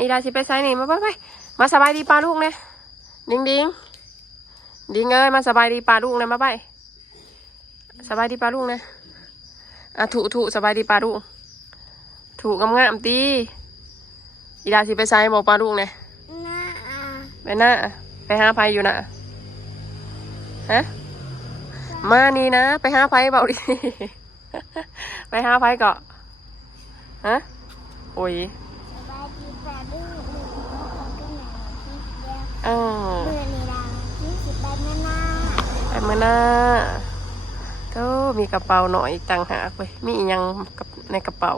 อีดาสิไปไซนี่มาไปมาสบายดีปลาลูกเนี่ยดิงดิงดิงเอ้ยมาสบายดีปลาลูกเนี่ยมาไปสบายดีปลาลูกเนี่ยถูสบายดีปลาลูกถูงามๆตีอีดาสิไปไซบอกปลาลูกเนี่ยไปหน้าไปหาไผอยู่นะฮะมานี่นะไปหาไผเบาดิไปหาไผเกาะฮะโอ้ยไปเมื่อหน้าก็มีกระเป๋าหน่อยต่างหากไปมีอีกยังกับในกระเป๋า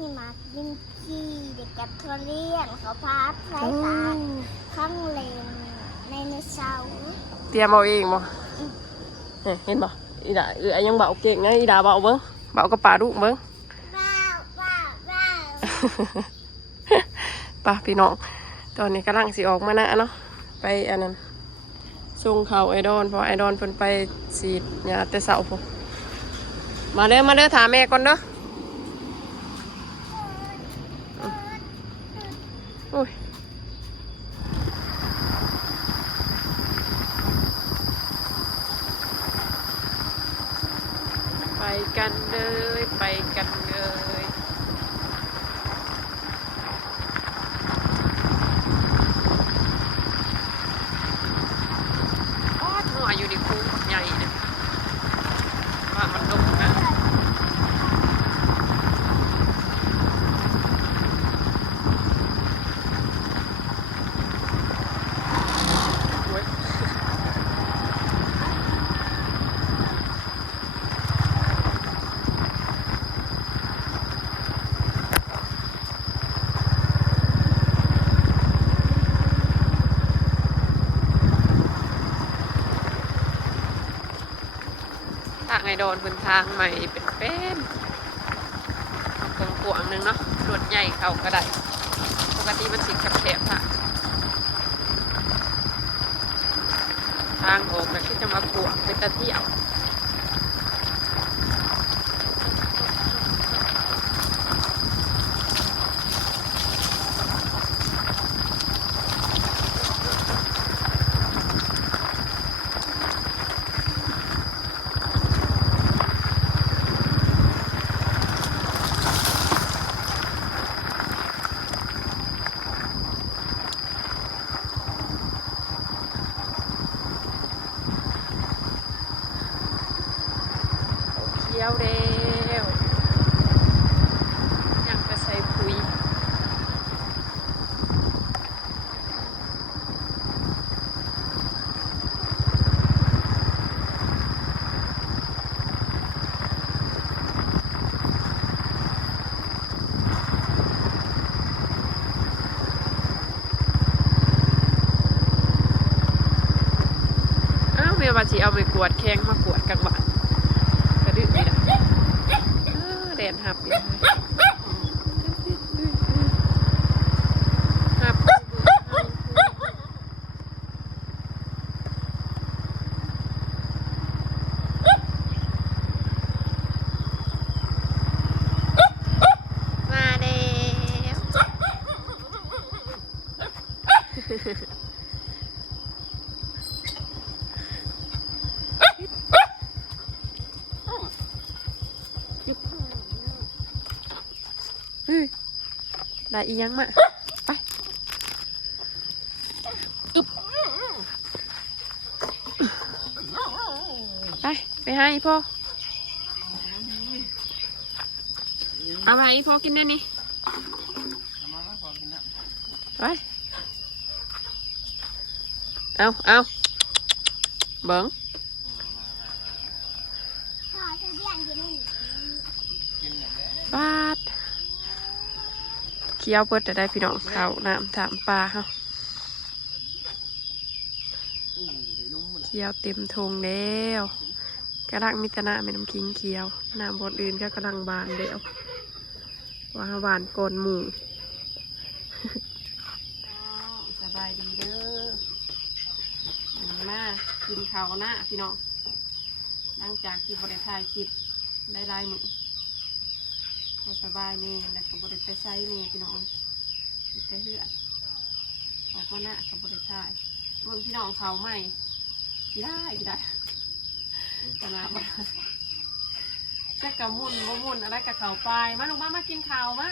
มีมากินขี้เด็กกับทุเรียนเขาพาไฟฟ้าข้างเลนในเสาเตรียมเอาเองบ่เห็นบ่อีดายังเบาเก่งไงอีดาเบาเบิ้งเบากระป๋าลูกเบิ้งป่ะพี่น้องตอนนี้กำลังสิออกมานะเนาะไปอันนั้นส่งเขาไอดอนเพราะไอดอนเพิ่นไปสีดยาแต่เสาร์ผมมาเด้อถามแม่ก่อนเด้ออุ้ยไปกันเลยไปกันเลยหัวอยู่ในคูใหญ่เนี่ยว่ามันลงนะทางไอดอนเป็นทางใหม่เป็นกวางๆนึงเนาะรถใหญ่เขาก็ได้ปกติมันสิแคบๆทางออกแบบที่จะมากวางเป็นตะเที่ยวเที่ยวเร็วยังจะใส่ปุ๋ยเมียบาจีเอาไปกวดแข้งมากวดกลางวันกระดึ๊บไม่ได้แดนหับอยู่หับมาแล้วได้อียังมาไปให้พ่อเอาไปให้พ่อกินได้นี่ไปเอาเบิ้งบาดเคี้ยวเปิดจะได้พี่น้องเขาน้ำถามปลาเขาเคี้ยวเต็มทงแล้วกระดังมิตรนาเป็นน้ำคิงเคี้ยวน้ำบนอื่นก็กระดังบานเดียวว่าบานโกนหมูสบายดีเด้อมากินข้าวนะพี่น้องหลังจากที่บริถ่ายคลิปได้ลายมือสบายนี่แล้วก็บริไปไซนี่พี่น้องไปเหือด มาหน้ากับบริษัทเมืองพี่น้องเขาใหม่กี่ได้ขนาดว่าจะกระมุนบ่มุนอะไรกับเขาไปมาลงมากินข้าวมา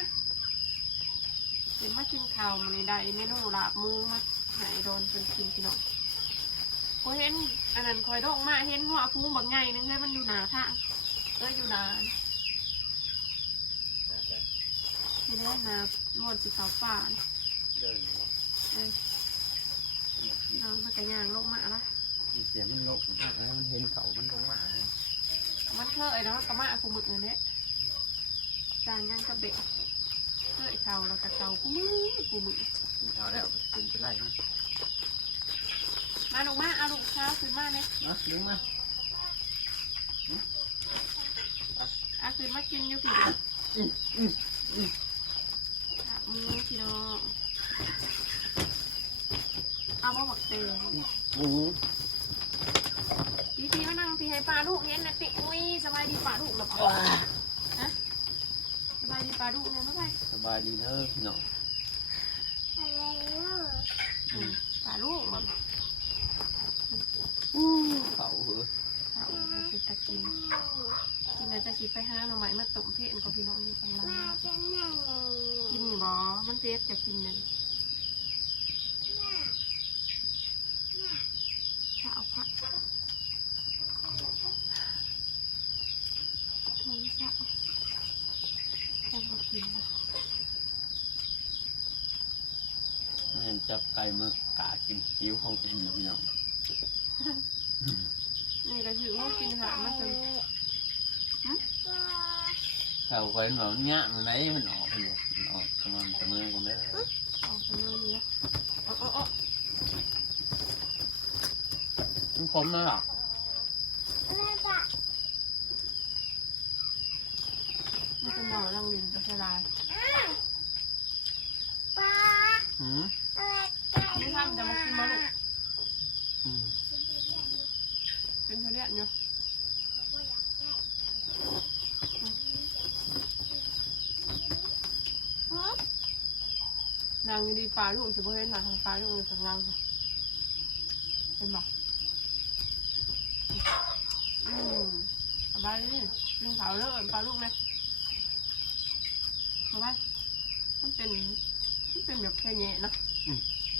เห็นมากินข้าวมันนี่ได้เมนูลาบมือมาไหนโดนเป็นกินพี่น้องก็เห็นอันนั้นคอยโดงมาเห็นหัวฟูบักไงนึงเลยมันอยู่หนาทางอยู่นานไม่ได้นาหมดสีขาวป่านน้องมันกระยางลงมาละ เสียงมันลงแล้วมันเห็นเขามันลงมาเลย มันเคยแล้วกระมากูมึกเลยเนี่ยจางยังกระเบะเคยเขาแล้วกระเกากูมือเขาแล้วเป็นไปไล่มาลงมาเอาลูกเช้าขึ้นมาเนี่ย นะดึงมา เอาขึ้นมากินอยู่พี่มือพี่น้องเอามาบอกเตะพี่มานั่งพี่ให้ปลาลูกเห็นนะติอุ้ยสบายดีปลาลูกหรอปะฮะสบายดีปลาลูกเนี่ยมาไป สบายดีเด้อพี่น้อง อะไรเนาะ ปลาลูกมัน เขาเหรอ เอาไปตะกินแล้วจะชิไปห้าหน่อไม้มาต้มเพลนกับพี่น้องอยู่ข้างล่าง มาเป็นไง กินนี่บอมันเพชจะกินเลยข้าวผัดท้องสาวต้องมากิน เห็นจับไก่มากากินคิ้วของกินพี่น้อง นี่ก็ถือว่ากินหามาจน เขาคอยบอกเนี้ยมันไหนมันออกไปอยู่มันออกสม่ำเสมอกันเลย ออกไปเลยเนี่ยมันคมไหมหรอ อะไรปะ มันจะหน่อรังดินจะละลาย ปลา หืม อะไรไก่ ไม่ทำจะมากินมาลูกเป็นทุเรียนอยู่นางดีปลาลูกจะบ่เห็นหาทางปลาลูกอยู่ข้างล่างเป็นบ่สบายดีลุงเขาเลิกปลาลูกเลยสบายมันเป็นแบบแค่แง่เนาะ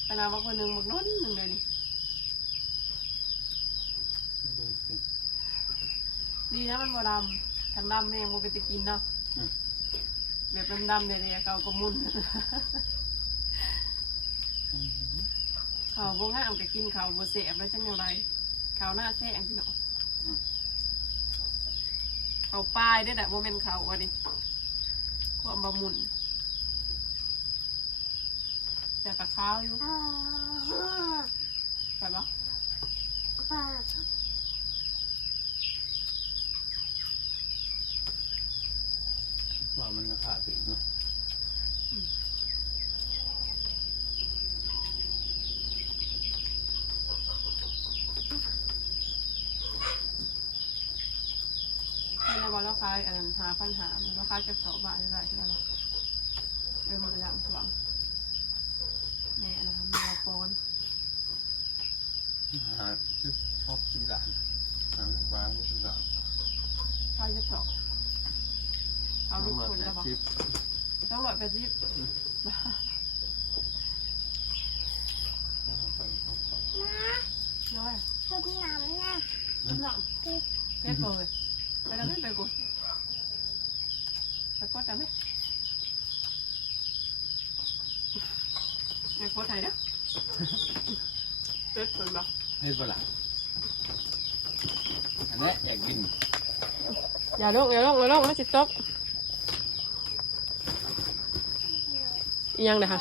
แต่เราบางคนหนึ่งบางน้นหนึ่งเลยนี่ดีนะมันบ่ดำคันดำแม่งบ่ไปตะกินเนาะแบบดำๆเนี่ยเขาก็มุนเขาบ่ง่ายเอาไปกินเขาบ่เสียบแล้วจังอย่างไรเขาหน้าแซ่งพี่น้องเขาปลายได้แต่โมเมนเขาอันนี้ความบะมุนแต่กับข้าวอยู่ใช่ปะ ว่ามันราคาถึงเนาะ ในวันเราขายหาปัญหาเราขายจะ2 บาทได้ใช่ไหมล่ะเริ่มมาแล้วหวังแม่นะครับมีเราโปน หาชอบกินด่านหางปลาไม่กินด่าน ขายจะ2เอาลูกคนแล้วบอก ชิป ต้อง180น้อย ต้มน้ำนะ น้ำเพชรเลยไปแล้วไม่ไปกูไปกดแต่ไม่ไปกดไหนเด้อเพชรคนบอก เฮ็ดบ่ล่ะอันนี้อยากกิน อย่าลงไม่จิตตกยังเลยค่ะ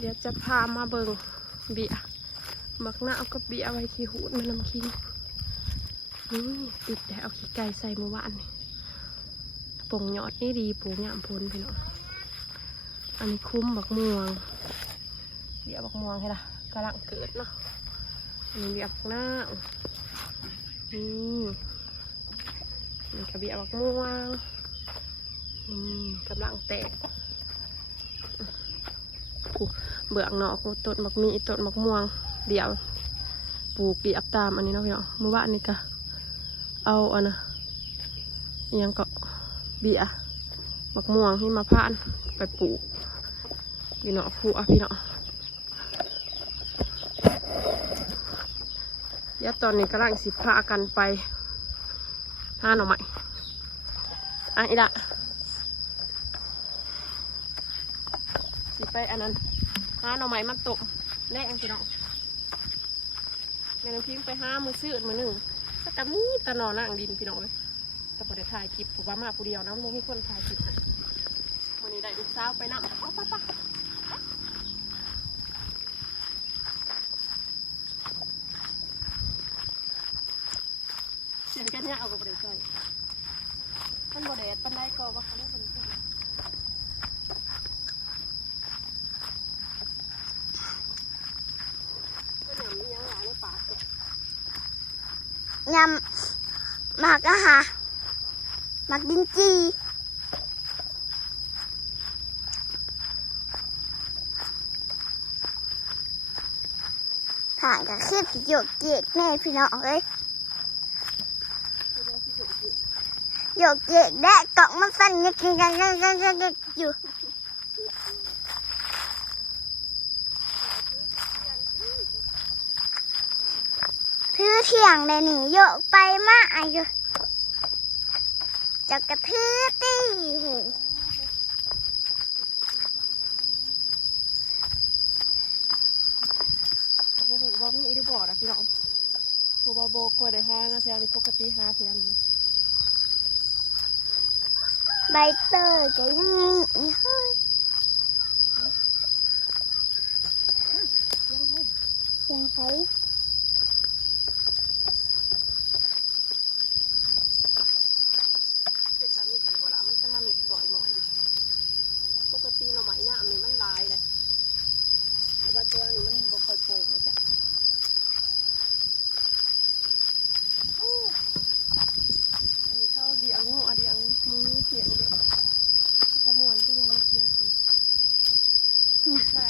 เดี๋ยวจะพามาเบิงเบียมักหน้าเอากับเบียไว้ขี้หูดมันน้ำคิงติดแต่เอาขี้ไก่ใส่เมื่อวานนี่ป่งยอดนี่ดีปูงามพ้นพี่น้องอันนี้คุ้มบักม่วงเบียบักม่วงให้ละกำลังเกิดเนาะอันนี้เบียบักหน้านี่กระเบียบักม่วงกำลังแตก เบื้องนอกต้นมักมีต้นมักม่วงเดี่ยวปลูกเดี่ยวตามอันนี้เนาะพี่น้องเมื่อวานนี้ก็เอาอันนะอิหยังก็เบี้ยมักม่วงให้มาพานไปปลูกพี่น้องผัวพี่น้องเดี๋ยวตอนนี้กำลังสิพากันไปหาหน่อไม้อีละสิไปอันนั้นหาหน่อไม้มันตกแรงพี่น้องแม่น้ำพิงไปหามือซื้อมือหนึ่งสักกะมีตะนอนนั่งดินพี่น้องเลยแต่พอได้ถ่ายคลิปผมว่ามาผู้เดียวนะไม่มีคนถ่ายคลิปนะวันนี้ได้ลูกสาวไปนั่งเอาป้าเสียงแค่นี้เอากับบริษัทมันบริษัทปันได้ก็ว่าเขาได้บริษัทก็ยำมียังหลายในปากเลย ยำหมักอะค่ะหมักดินจีผ่านกับขึ้นผิดโยกเกตแม่พี่น้องเลยโยกเกตแดกกล่องมันสั่นเงี้ยอยู่ทือเถียงเลยนี่โยกไปมาอยู่จะกระทือตีโอ้โหว่ามีอีดูบอดอะพี่น้องโบบาโบกว่าได้ห้างาเซียนี่ปกติ5เทียน ใบเตยก็ยังมีเฮ้ยเสียงไฟเป็นตามิดอยู่บ่ละมันจะมามิดก่อยหน่อยปกติหน่อไม้เนี่ยอันนี้มันลายเลยแต่ว่าเทียนี่มันบ่ค่อยโป่งเลยจ้ะอันนี้เข้าเดียงหัวเดียงมือเสียงเด็กตะมวนที่ยังเสียงคุณใช่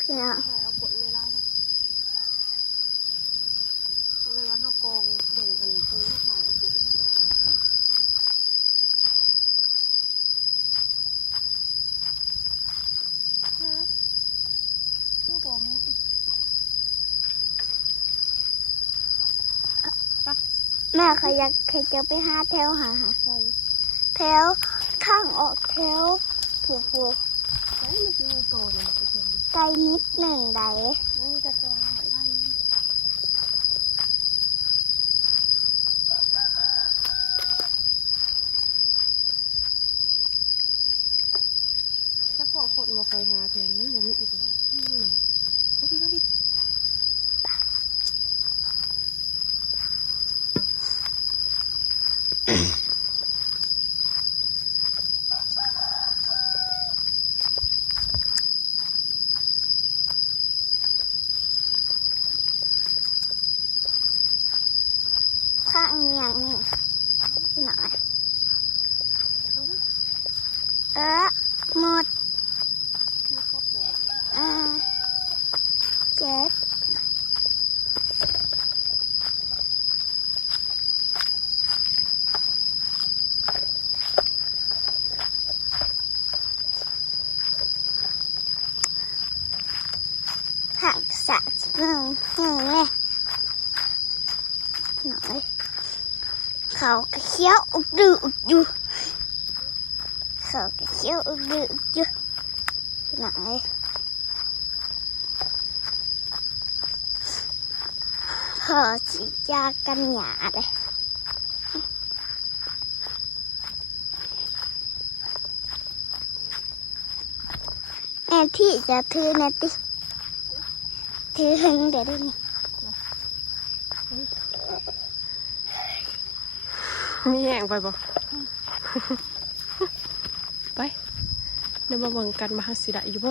พี่น้อง ใช่เอากดไม่ได้เลยเอาไว้ว่าเขากองเบิ่งอันนี้ตรงนี้ถ่ายเอากดให้ได้คือผม แม่เคยจะไปหาแถวหา ใช่ แถวข้างออกแถวผูก ใช่มันคือโกนมันคือ ไกลนิดหนึ่งใด มันจะจองไว้ได้ถ้าพอคนมาคอยหาแทนมันบ่มีอีกเลยนี่หนูเอาพี่ข้างอย่างนี้พี่น้องหมดเจ็ดหักสะหนึ่งเห็นไหมหน่อยเขาเคี้ยวอุกดืออุกอยู่เขาเคี้ยวอุกดืออุกอยู่หน่อยพอฉีดยากันหยาเลยแม่ที่จะถือนะติถือหึงเดี๋ยวดูนี่ มีแห้งไปบ่ ไปเดี๋ยวมาเบิ่งกันมาหาสิได้อยู่บ่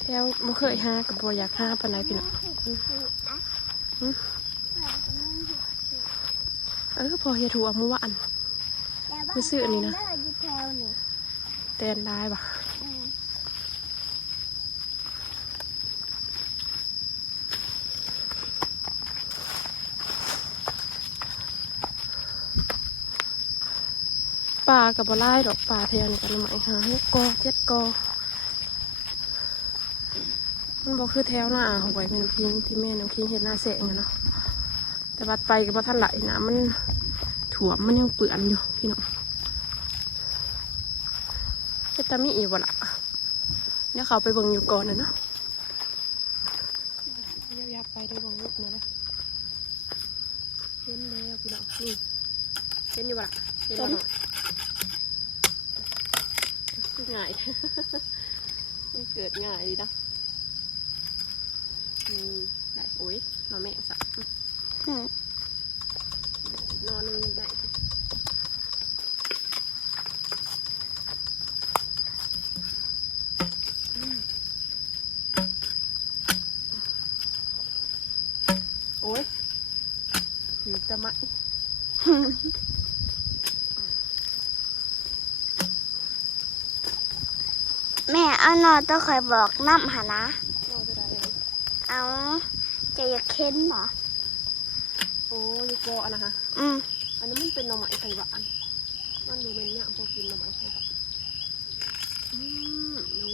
แถวบ่เคยหากับบ่อยากหาปานใดพี่น้องพอเฮ็ดหัวเมื่อวานซื้ออันนี้นะแตนได้ปะ ปลากับปลาไล่ดอกปลาแถวนี่กันหน่อไม้หา6 กอ 7 กอมันบอกคือแถวหน้าหวยแม่น้ำพิงที่แม่น้ำพิงเห็นหน้าแสงอะเนาะแต่บัดไปกับท่านไหลนะมันถ่วมมันยังเปื่อนอยู่พี่น้องเฮตามีอีกบ่ละเดี๋ยวเขาไปเบิ่งอยู่ก่อนนะเนาะเดี๋ยวอยากไปได้เบิ่งลูกเนี่ยนะเห็นแล้วพี่น้องนี่เห็นอยู่บ่ละเห็นบ่ละง่าย มันเกิดง่ายดีนะได้โอ้ยนอนแม่งสักนอนนึงได้โอ้ยหิวจะไหม แม่เอานอนต้องคอยบอกน้ำหานะ นอนจะได้เลย เอาจะอยากเค้นหรอ โอ้ยโกะนะคะอันนี้มันเป็นหน่อไม้ไข่หวานมันดูเป็นเนี่ยพอกินหน่อไม้ไข่หวานโอ้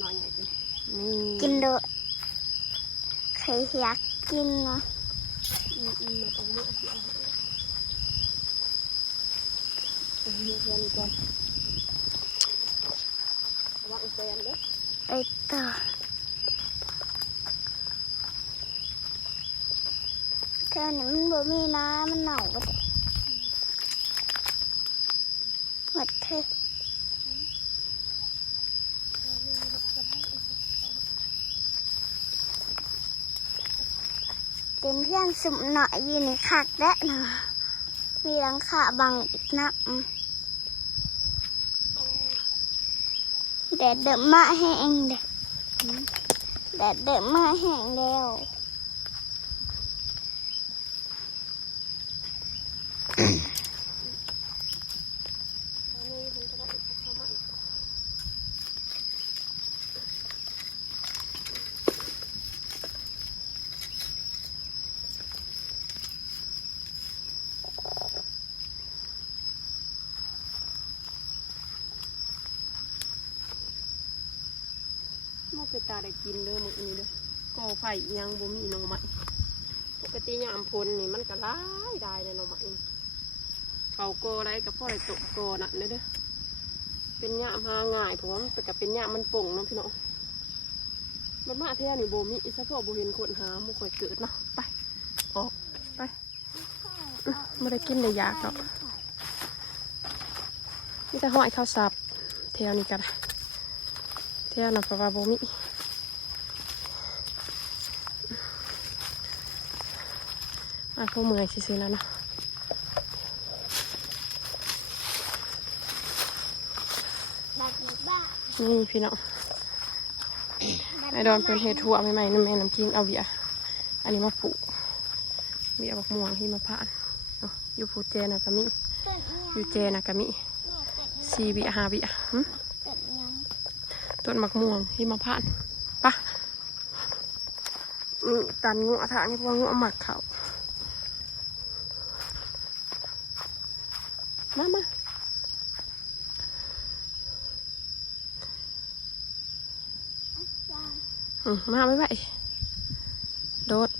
หน่อยใหญ่จังนี่ กินโดดใครอยากกินเนาะ เอาเนื้อเสียเอาเนื้อเสียนี่ก่อนวางแซนเด้อ ไปต่อแถวนี้มันบ่มีน้ำมันหนาวก็ได้หมดเถอะเป็นเพื่อนสุ่มหน่อยอยู่ในคักได้เนาะมีหลังคาบังอีกนะแดดเดิมมาแห้งเด็กแดดเดิมมาแห้งแล้วมันเป็นตาได้กินเด้อมื้อนี้เด้อก่อไฟยังบ่มีหน่อไม้ปกติยามพลนี่มันก็หลายได้เลยหน่อไม้เขาก่อได้ก็พ่อได้ตกก่อน่ะเด้อเป็นยามหาง่ายเพราะว่ามันก็เป็นยามมันป่งเนาะพี่น้องมันมาเท่านี่บ่มีอีสะพอบ่เห็นคนหาบ่ค่อยเกิดเนาะไปออกไปบ่ได้กินได้ยากดอกมีแต่ห้อยข้าวสับแถวนี้กันแถวน่ะเพราะว่าบ่มีพวกเมื่อยซื่อๆนะเนาะนี่พี่น้องไอ้ดอนเป็นเห็ดถั่วใหม่ๆน้ำแม่น้ำจิ้งเอาเบียอันนี้มาปลูกเบียบักม่วงที่มาผ่านอยู่ภูเจนะกะมิอยู่เจนะกะมิ4 เบีย5 เบียต้นมักม่วงที่มาผ่านปะนี่ตันงัวถานี่พวกงัวหมักเขามามาไว้โดด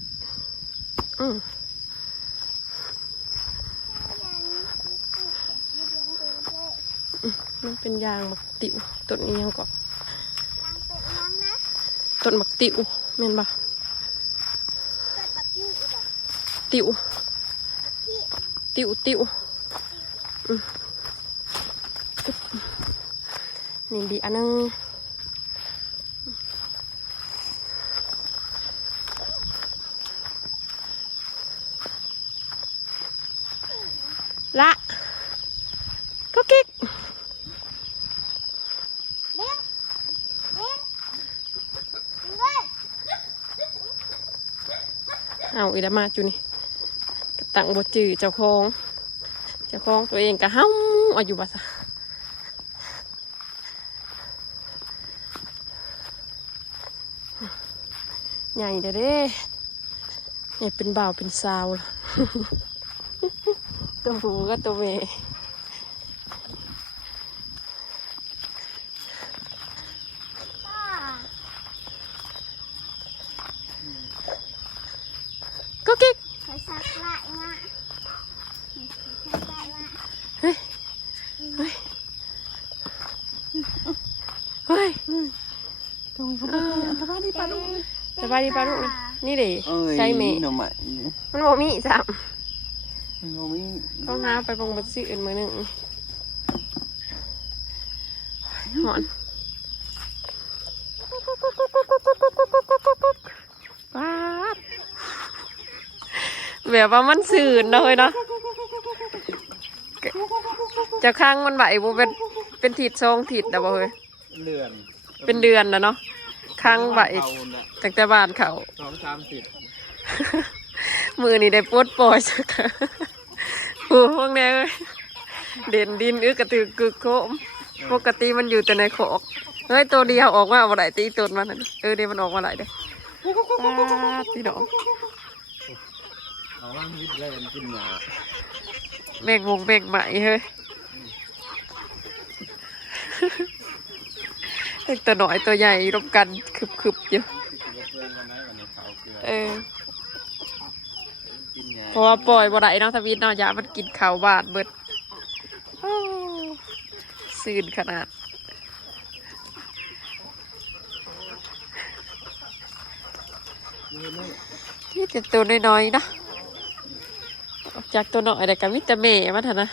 มันเป็นยางบักติ๋วต้นนี้ยังก่อนต้นบักติ๋วแม่นบ่ติ๋วนี่ดีอันนึงละก็กิ๊กเอาอีดามาจูนี่กระตังบดจืดเจ้าของตัวเองกะห้าวอายุบัสใหญ่เด้อใหญ่เป็นบ่าวเป็นสาวตัวหูก็ตัวเมย์ ตรงสบายดีปลาลูกสบายดีปลาลูกนี่เด้ใช่ไหม หน่อไม้ มันบ่มีจ้ะ มันบ่มี ต้องน้าไปปงบัตรซื้ออื่นมือหนึ่งหอนป๊าดแบบว่ามันสื่นเลยเนาะจะข้างมันไหวบ่เป็นถิดทรงถิดนะบ่เฮ้ย เดือน เป็นเดือนนะเนาะข้างไหวจากแต่บ้านเขา 2-3 มือนี่ได้ปลดปล่อยสักโอ้พวกนี้เลยเด่นดินกระตือกึกโคมปกติมันอยู่แต่ในขอกเฮ้ยตัวเดียวออกมาอะไรตีตุนมันเดี๋ยวมันออกมาอะไรเด้พี่น้อง เอาว่างวิทย์เลยกินหมา แบ่งวงแบ่งใหม่เฮ้ยตัวหน่อยตัวใหญ่รบกันคึบอยู่เพราะว่าปล่อยบ่ได้เนาะทวีตเนาะอย่ามันกินข้าวบาดเบิดซื่นขนาดที่แต่ตัวน้อยๆนะออกจากตัวน้อยแต่กับมิตรเมย์มาเถอะนะ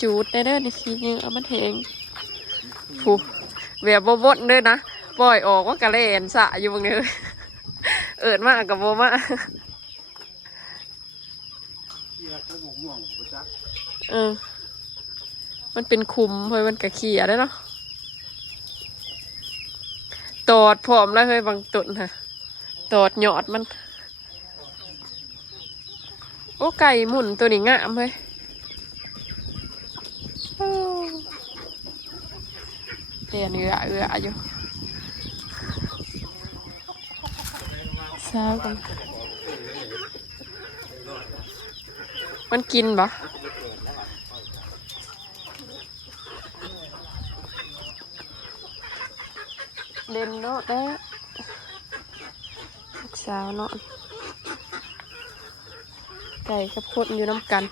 จูดได้เด้อในทีนึงเอามันแหงผูแบบโบดเด้อนะปล่อยออกว่ากระเลนสะอยู่บางเนื้อเอิดมากกับโบมามันเป็นคุมเฮ้ยมันกระเขียได้เนาะตอดผอมแล้วเฮ้ยบางตุ่นค่ะตอดหยอดมันโอ้ไก่หมุนตัวนี้งามเฮ้ยเตียนเอืออยู่เช้ากันมันกินปะเล่นโน้ตได้ลูกสาวนอนไก่กับคนอยู่น้ำกัน